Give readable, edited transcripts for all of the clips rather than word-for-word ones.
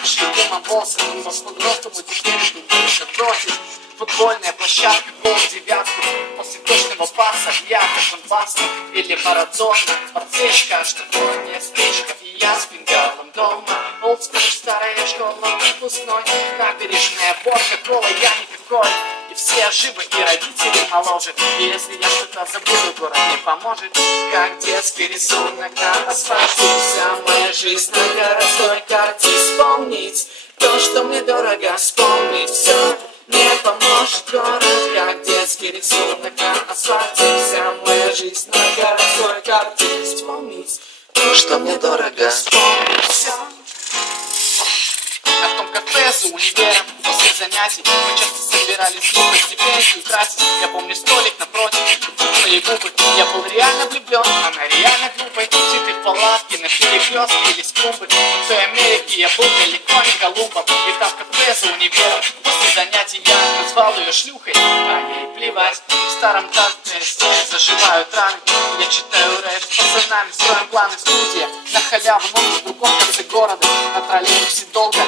Пропахшие дымом волосы, по-взрослому теперь думаешь отбросить. Футбольная площадка, гол девятку, после точного паса я как Баста или Марадона. Подсечка, штрафная стычка, и я с фингалом дома. Олдскул, старая школа, выпускной, набережная, водка, кола, я никакой. И все живы, и родители моложе. И если я что-то забуду, город не поможет. Как детский рисунок на асфальте, вся моя жизнь на городской карте. Вспомнить то, что мне дорого, вспомнить все не поможет город. Как детский рисунок на асфальте, вся моя жизнь на городской карте. Вспомнить то, что мне дорого, вспомнить все. А в том кафе за универом после занятий мы часто собирались группой стипендию тратить. Я помню столик напротив, твои губы. Я был реально влюблен, она реально глупой. Цветы в палатке, на перекрестке или скумбы. В той Америке я был далеко не Колумбом. И там в кафе за универом после занятий я назвал ее шлюхой, а ей плевать. В старом танце заживают раны. Я читаю рэп с пацанами, строим планы в студии. На халяву, но в другом конце города. На троллейбусе долго,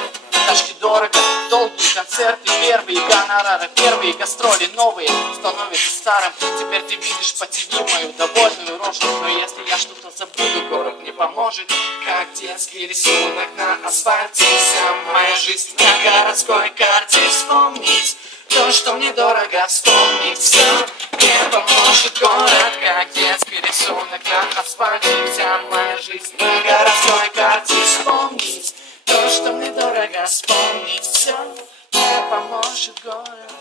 тачки дорого, долгие концерты, первые гонорары, первые гастроли новые становятся старым. Теперь ты видишь по ТВ мою довольную рожу. Но если я что-то забуду, город не поможет. Как детский рисунок на асфальте, вся моя жизнь на городской карте. Вспомнить то, что мне дорого, вспомнить все не поможет город. Как детский рисунок на асфальте, вся моя жизнь на городской карте. Вспомнить то, что мне дорого, вспомнить все не поможет город.